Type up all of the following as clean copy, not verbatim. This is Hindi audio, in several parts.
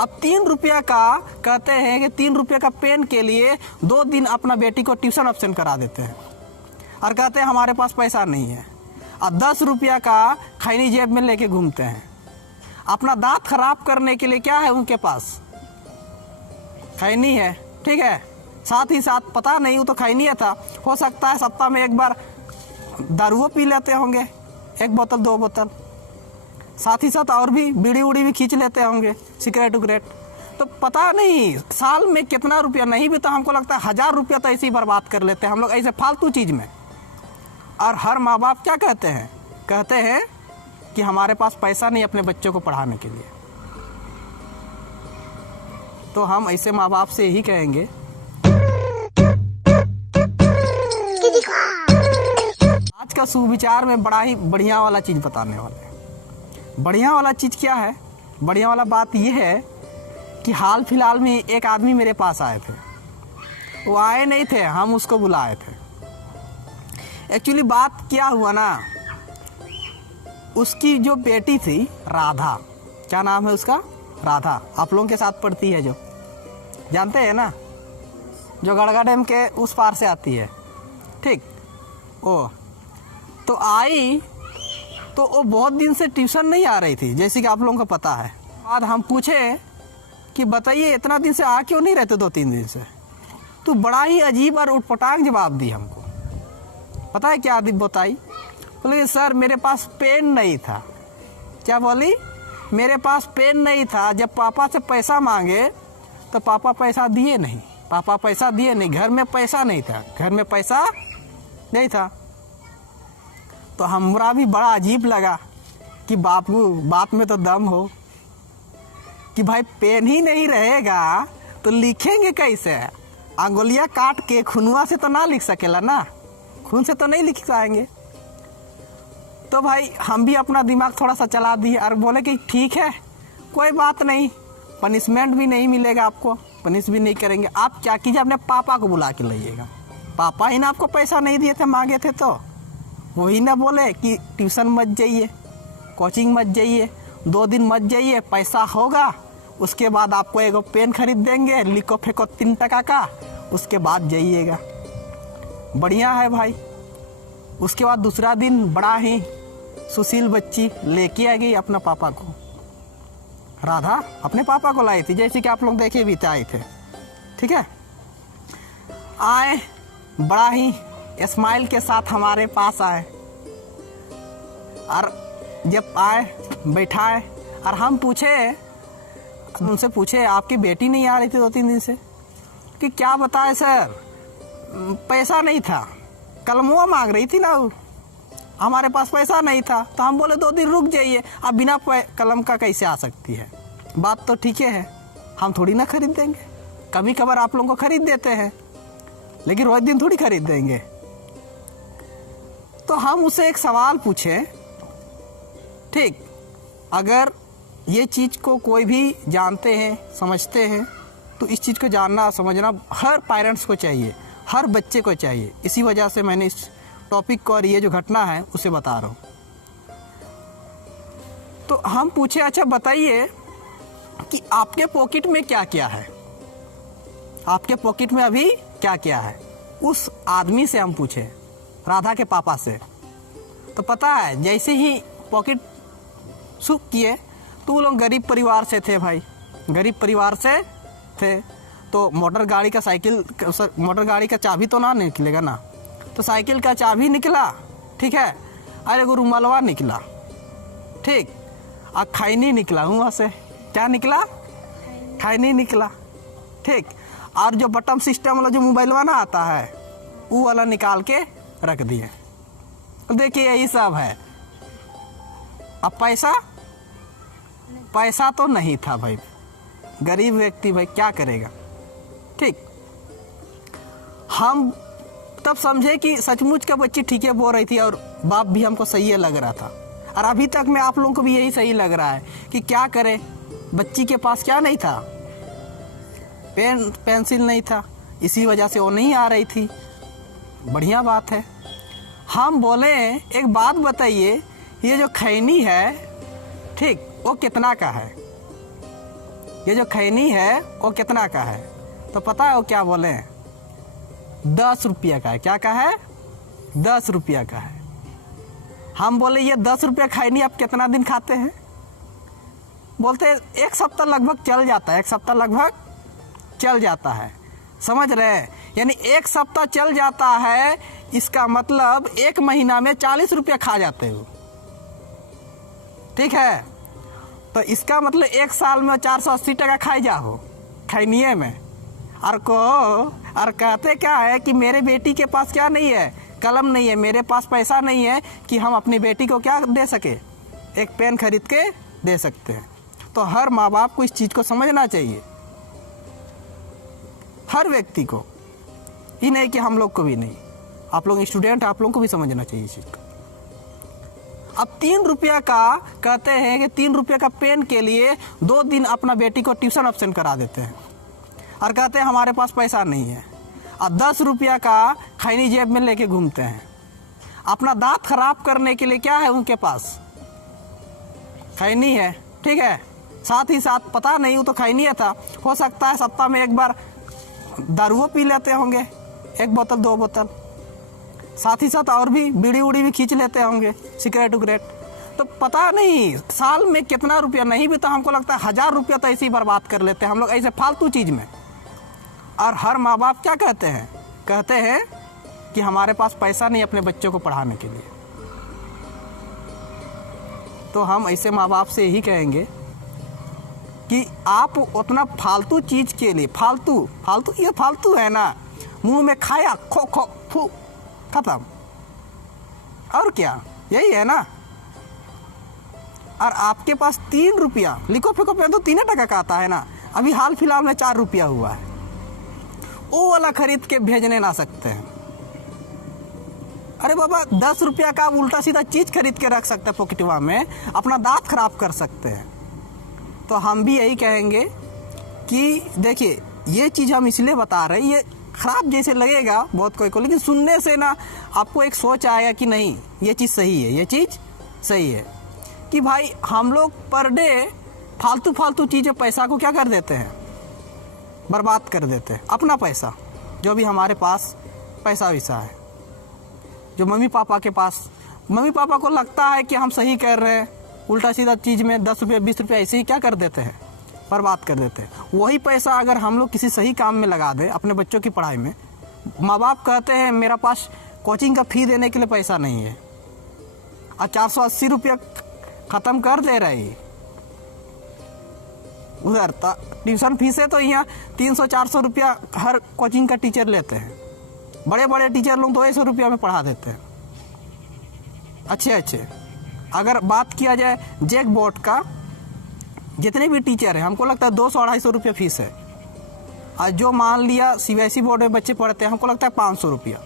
अब 3 रुपया का कहते हैं कि 3 रुपये का पेन के लिए 2 दिन अपना बेटी को ट्यूशन ऑप्शन करा देते हैं और कहते हैं हमारे पास पैसा नहीं है। और 10 रुपया का खैनी जेब में लेके घूमते हैं। अपना दांत खराब करने के लिए क्या है उनके पास? खैनी है, ठीक है। साथ ही साथ पता नहीं वो तो खैनी है था, हो सकता है सप्ताह में एक बार दारुओ पी लेते होंगे, 1 बोतल 2 बोतल। साथ ही साथ और भी बीड़ी उड़ी भी खींच लेते होंगे, सिगरेट उगरेट। तो पता नहीं साल में कितना रुपया, नहीं भी तो हमको लगता है 1000 रुपया तो ऐसे ही बर्बाद कर लेते हैं हम लोग ऐसे फालतू चीज़ में। और हर माँ बाप क्या कहते हैं? कहते हैं कि हमारे पास पैसा नहीं अपने बच्चों को पढ़ाने के लिए। तो हम ऐसे माँ बाप से यही कहेंगे, आज का सुविचार में बड़ा ही बढ़िया वाला चीज़ बताने वाले हैं। बढ़िया वाला चीज़ क्या है? बढ़िया वाला बात यह है कि हाल फिलहाल में एक आदमी मेरे पास आए थे। वो आए नहीं थे, हम उसको बुलाए थे। एक्चुअली बात क्या हुआ ना, उसकी जो बेटी थी राधा, क्या नाम है उसका? राधा। आप लोगों के साथ पढ़ती है, जो जानते हैं ना, जो गड़गा डैम के उस पार से आती है, ठीक। ओ तो आई तो वो बहुत दिन से ट्यूशन नहीं आ रही थी, जैसे कि आप लोगों को पता है। बाद हम पूछे कि बताइए इतना दिन से आ क्यों नहीं रहते 2-3 दिन से? तो बड़ा ही अजीब और उटपटांग जवाब दी हमको। पता है क्या बताई? बोले सर मेरे पास पेन नहीं था। क्या बोली? मेरे पास पेन नहीं था। जब पापा से पैसा मांगे तो पापा पैसा दिए नहीं, पापा पैसा दिए नहीं, घर में पैसा नहीं था, घर में पैसा नहीं था। तो हमरा भी बड़ा अजीब लगा कि बापू बात में तो दम हो, कि भाई पेन ही नहीं रहेगा तो लिखेंगे कैसे? अंगुलियां काट के खुनवा से तो ना लिख सकेला ना, खून से तो नहीं लिख पाएंगे। तो भाई हम भी अपना दिमाग थोड़ा सा चला दिए और बोले कि ठीक है कोई बात नहीं, पनिशमेंट भी नहीं मिलेगा आपको, पनिश भी नहीं करेंगे। आप क्या कीजिए, अपने पापा को बुला के लाइएगा। पापा ही ना आपको पैसा नहीं दिए थे, मांगे थे, तो वही ना बोले कि ट्यूशन मत जाइए, कोचिंग मत जाइए, 2 दिन मत जाइए, पैसा होगा उसके बाद आपको एगो पेन खरीद देंगे, लिखो फेंको 3 टका का, उसके बाद जाइएगा। बढ़िया है भाई। उसके बाद दूसरा दिन बड़ा ही सुशील बच्ची लेके आ गई अपना पापा को। राधा अपने पापा को लाई थी, जैसे कि आप लोग देखे भी आए थे, ठीक है। आए बड़ा ही स्माइल के साथ हमारे पास आए, और जब आए बैठाए और हम पूछे, उनसे पूछे आपकी बेटी नहीं आ रही थी 2-3 दिन से? कि क्या बताए सर, पैसा नहीं था, कलमुआ मांग रही थी ना वो, हमारे पास पैसा नहीं था। तो हम बोले 2 दिन रुक जाइए, अब बिना कलम का कैसे आ सकती है? बात तो ठीक है, हम थोड़ी ना खरीद देंगे, कभी कभार आप लोगों को खरीद देते हैं, लेकिन रोज दिन थोड़ी खरीद देंगे। तो हम उसे एक सवाल पूछे, ठीक, अगर ये चीज़ को कोई भी जानते हैं समझते हैं तो इस चीज़ को जानना समझना हर पेरेंट्स को चाहिए, हर बच्चे को चाहिए। इसी वजह से मैंने इस टॉपिक को और ये जो घटना है उसे बता रहा हूँ। तो हम पूछे अच्छा बताइए कि आपके पॉकेट में क्या क्या है, आपके पॉकेट में अभी क्या क्या है? उस आदमी से हम पूछे, राधा के पापा से। तो पता है जैसे ही पॉकेट सुख किए तो वो लोग गरीब परिवार से थे भाई, गरीब परिवार से थे। तो मोटर गाड़ी का चाबी तो ना निकलेगा ना, तो साइकिल का चाबी निकला, ठीक है, अरे वो रुमालवा निकला, ठीक, और खैनी निकला वहाँ से। क्या निकला? खैनी निकला, ठीक। और जो बटन सिस्टम वाला जो मोबाइलवा ना आता है वो वाला निकाल के रख दिए। देखिए यही सब है। अब पैसा तो नहीं था भाई, गरीब व्यक्ति भाई क्या करेगा, ठीक। हम तब समझे कि सचमुच का बच्ची ठीक है बोल रही थी और बाप भी हमको सही लग रहा था। और अभी तक मैं आप लोगों को भी यही सही लग रहा है कि क्या करें, बच्ची के पास क्या नहीं था, पेंसिल नहीं था, इसी वजह से वो नहीं आ रही थी। बढ़िया बात है। हम बोले एक बात बताइए, ये जो खैनी है, ठीक, वो कितना का है? ये जो खैनी है वो कितना का है? तो पता है वो क्या बोले? 10 रुपया का है। क्या का है? 10 रुपया का है। हम बोले ये 10 रुपया खैनी आप कितना दिन खाते हैं? बोलते हैं 1 सप्ताह लगभग चल जाता है। 1 सप्ताह लगभग चल जाता है। समझ रहे हैं? यानी 1 सप्ताह चल जाता है, इसका मतलब 1 महीना में 40 रुपया खा जाते हो। ठीक है, तो इसका मतलब 1 साल में 480 टका खाई जाओ खैनिए में। और कहते क्या है कि मेरे बेटी के पास क्या नहीं है? कलम नहीं है, मेरे पास पैसा नहीं है कि हम अपनी बेटी को क्या दे सके? एक पेन खरीद के दे सकते हैं। तो हर माँ बाप को इस चीज़ को समझना चाहिए, हर व्यक्ति को ही नहीं कि हम लोग को भी नहीं। आप लोग स्टूडेंट, आप लोग को भी समझना चाहिए इस चीज़ को। अब 3 रुपया का कहते हैं कि 3 रुपया का पेन के लिए 2 दिन अपना बेटी को ट्यूशन ऑप्शन करा देते हैं और कहते हैं हमारे पास पैसा नहीं है। और 10 रुपया का खैनी जेब में लेके घूमते हैं। अपना दांत खराब करने के लिए क्या है उनके पास? खैनी है। ठीक है, साथ ही साथ पता नहीं वो तो खैनी है था, हो सकता है सप्ताह में एक बार दारुओ पी लेते होंगे, 1 बोतल 2 बोतल, साथ ही साथ और भी बीड़ी उड़ी भी खींच लेते होंगे, सिगरेट उगरेट। तो पता नहीं साल में कितना रुपया, नहीं भी तो हमको लगता है 1000 रुपया तो ऐसे ही बर्बाद कर लेते हैं हम लोग ऐसे फालतू चीज़ में। और हर माँ बाप क्या कहते हैं? कहते हैं कि हमारे पास पैसा नहीं अपने बच्चों को पढ़ाने के लिए। तो हम ऐसे माँ बाप से यही कहेंगे कि आप उतना फालतू चीज़ के लिए, फालतू ये फालतू है ना, मुंह में खाया खो खो फू खत्म, और क्या? यही है ना। और आपके पास 3 रुपया, लिखो फेंको पे तो 3 टका का आता है ना। अभी हाल फिलहाल में 4 रुपया हुआ है, वो वाला खरीद के भेजने ना सकते हैं। अरे बाबा 10 रुपया का आप उल्टा सीधा चीज़ खरीद के रख सकते हैं पॉकेटवा में, अपना दांत खराब कर सकते हैं। तो हम भी यही कहेंगे कि देखिए ये चीज़ हम इसलिए बता रहे हैं, ये ख़राब जैसे लगेगा बहुत कोई को, लेकिन सुनने से ना आपको एक सोच आएगा कि नहीं ये चीज़ सही है, ये चीज़ सही है। कि भाई हम लोग पर डे फालतू चीज़ें पैसा को क्या कर देते हैं? बर्बाद कर देते हैं। अपना पैसा जो भी हमारे पास पैसा वैसा है, जो मम्मी पापा के पास, मम्मी पापा को लगता है कि हम सही कर रहे हैं, उल्टा सीधा चीज़ में 10 रुपये 20 रुपये ऐसे ही क्या कर देते हैं? बर्बाद कर देते हैं। वही पैसा अगर हम लोग किसी सही काम में लगा दें, अपने बच्चों की पढ़ाई में, माँ बाप कहते हैं मेरा पास कोचिंग का फ़ी देने के लिए पैसा नहीं है, और 480 रुपया ख़त्म कर दे रहे उधर। ट्यूशन फीस है तो यहाँ 300-400 रुपया हर कोचिंग का टीचर लेते हैं। बड़े बड़े टीचर लोग 200 रुपया में पढ़ा देते हैं। अच्छे अगर बात किया जाए जैक बोर्ड का, जितने भी टीचर हैं हमको लगता है 200-250 रुपया फीस है। और जो मान लिया CBSE बोर्ड में बच्चे पढ़ते हैं, हमको लगता है 500 रुपया।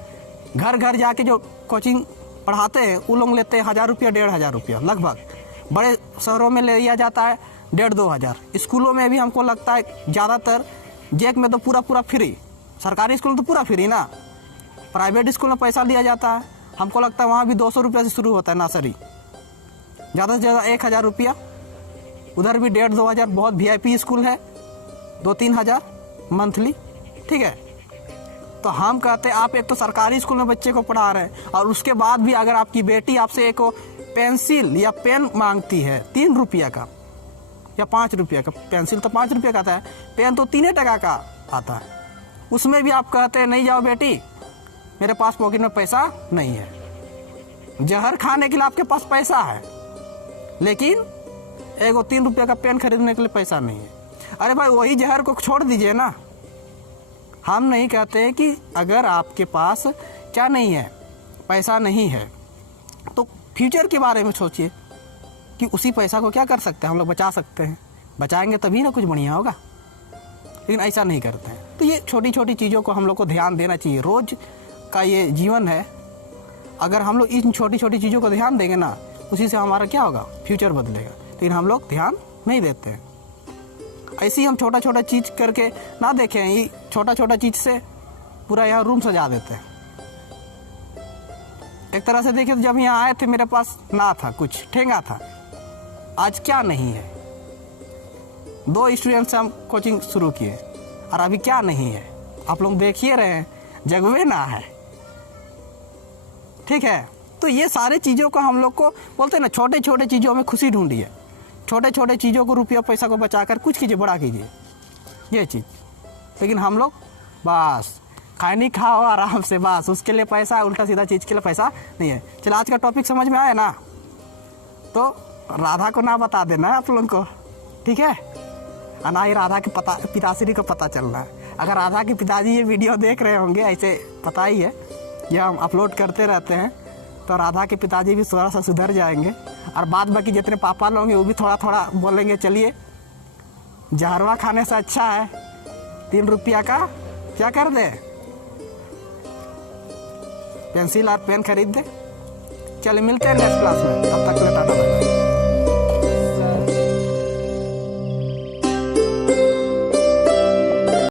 घर घर जाके जो कोचिंग पढ़ाते हैं वो लोग लेते हैं 1000 रुपया 1500 रुपया लगभग। बड़े शहरों में ले लिया जाता है 1500-2 हज़ार। स्कूलों में भी हमको लगता है ज़्यादातर, जैक में तो पूरा फ्री, सरकारी स्कूल में तो पूरा फ्री ना, प्राइवेट स्कूल में पैसा लिया जाता है। हमको लगता है वहाँ भी 200 रुपया से शुरू होता है नर्सरी, ज़्यादा से ज़्यादा 1000 रुपया। उधर भी 1500-2 हज़ार, बहुत VIP स्कूल है 2-3 हज़ार मंथली। ठीक है, तो हम कहते हैं आप एक तो सरकारी स्कूल में बच्चे को पढ़ा रहे हैं, और उसके बाद भी अगर आपकी बेटी आपसे एक पेंसिल या पेन मांगती है 3 रुपया का या 5 रुपया का, पेंसिल तो 5 रुपया का आता है, पेन तो 3 टका का आता है, उसमें भी आप कहते हैं नहीं जाओ बेटी, मेरे पास पॉकेट में पैसा नहीं है। जहर खाने के लिए आपके पास पैसा है, लेकिन एगो 3 रुपया का पेन खरीदने के लिए पैसा नहीं है। अरे भाई वही जहर को छोड़ दीजिए ना। हम नहीं कहते कि अगर आपके पास क्या नहीं है, पैसा नहीं है, तो फ्यूचर के बारे में सोचिए कि उसी पैसा को क्या कर सकते हैं हम लोग, बचा सकते हैं। बचाएंगे तभी ना कुछ बढ़िया होगा, लेकिन ऐसा नहीं करते हैं। तो ये छोटी छोटी चीज़ों को हम लोग को ध्यान देना चाहिए। रोज़ का ये जीवन है, अगर हम लोग इन छोटी छोटी चीज़ों को ध्यान देंगे ना, उसी से हमारा क्या होगा, फ्यूचर बदलेगा। लेकिन हम लोग ध्यान नहीं देते हैं। ऐसे ही हम छोटा छोटा चीज़ करके ना देखें, ये छोटा छोटा चीज़ से पूरा यहाँ रूम सजा देते हैं। एक तरह से देखिए तो जब यहाँ आए थे मेरे पास ना था कुछ, ठेंगा था। आज क्या नहीं है, 2 स्टूडेंट से हम कोचिंग शुरू किए और अभी क्या नहीं है आप लोग देखिए रहे हैं, जगवे ना है। ठीक है, तो ये सारे चीज़ों को हम लोग को बोलते हैं ना, छोटे छोटे चीज़ों में खुशी ढूंढिए, छोटे छोटे चीज़ों को, रुपया पैसा को बचाकर कुछ कीजिए, बड़ा कीजिए, ये चीज़। लेकिन हम लोग बस खाए नहीं खाओ आराम से, बस उसके लिए पैसा, उल्टा सीधा चीज़ के लिए पैसा नहीं है। चलो आज का टॉपिक समझ में आया ना, तो राधा को ना बता देना है आप लोगों को, ठीक है, और ना ही राधा के पिताश्री को पता चलना है। अगर राधा के पिताजी ये वीडियो देख रहे होंगे, ऐसे पता ही है ये हम अपलोड करते रहते हैं, तो राधा के पिताजी भी थोड़ा सा सुधर जाएंगे, और बाद बाकी जितने पापा लोग हैं वो भी थोड़ा थोड़ा बोलेंगे चलिए जहरवा खाने से अच्छा है 3 रुपया का क्या कर दे, पेंसिल और पेन खरीद दे। चलिए मिलते हैं नेक्स्ट क्लास में, तब तक के लिए टाटा।